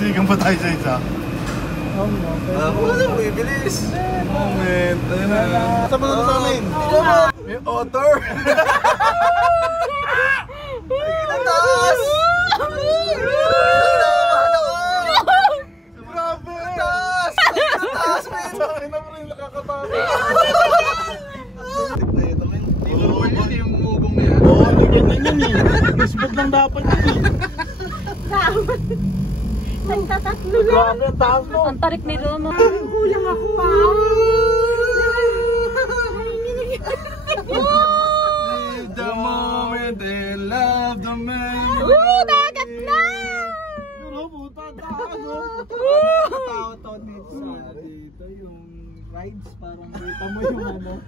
Siksikan pa tayo sa isa. Ano, bibilis. Moment. Ayun na. Saan mo na sa amin? May otter. Ay, kinataas. Grabe. Kinataas. Kinataas, men. Sa akin na mo rin nakakatakot. Tip na ito, men. Di normal yun, yung mugong na yan. Oo, hindi ganyan yun eh. Facebook lang dapat yun eh. Nagtatatlo lang. Grabe, ang taas mo. Ang tarik ni Rono. Kulang ako pa. Live the moment and love the man. Dagat na! Pero puta, ang taas no? Tao-tao dito sa dito yung rides, parang kita mo yung ano,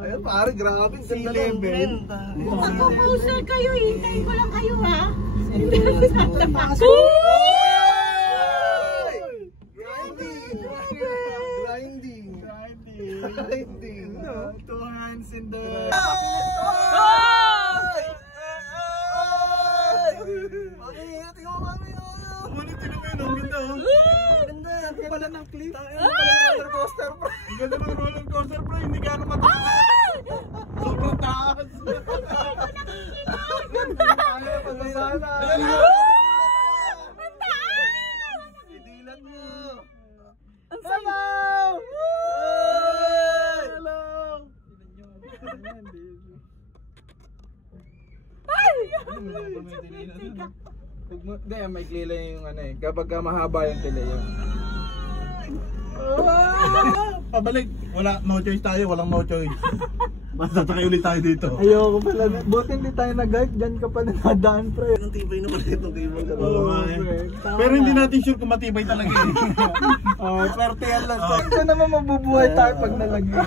Ayun, pare, grabe. sea level. Magpo-poster kayo, hintayin ko lang kayo ha. Grinding. Grinding. No, two hands in the... Tingnan mo kami. Umalit, tingnan mo yun, ang ganda oh. Ganda, ang pala ng clip. Roller coaster, bro. Ang ganda ng roller coaster bro, hindi ka ako matakas. Sobrang taas. Idilat mo. Ang sabaw! Hello. Hindi, may klila yung ano eh. Kapag mahaba yung klila yun. Pabalik, wala, no choice tayo, walang no choice. Basta takay ulit tayo dito. Ayoko pala. Buti hindi tayo nag-guide. Diyan ka pa nadaan, pre. Ang tibay naman itong tibay sa Oo nga eh. Pero hindi natin sure kung matibay talaga eh. Oh, swerte yan lang. Ito naman mabubuhay tayo pag nalagay.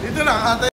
Dito lang, ate.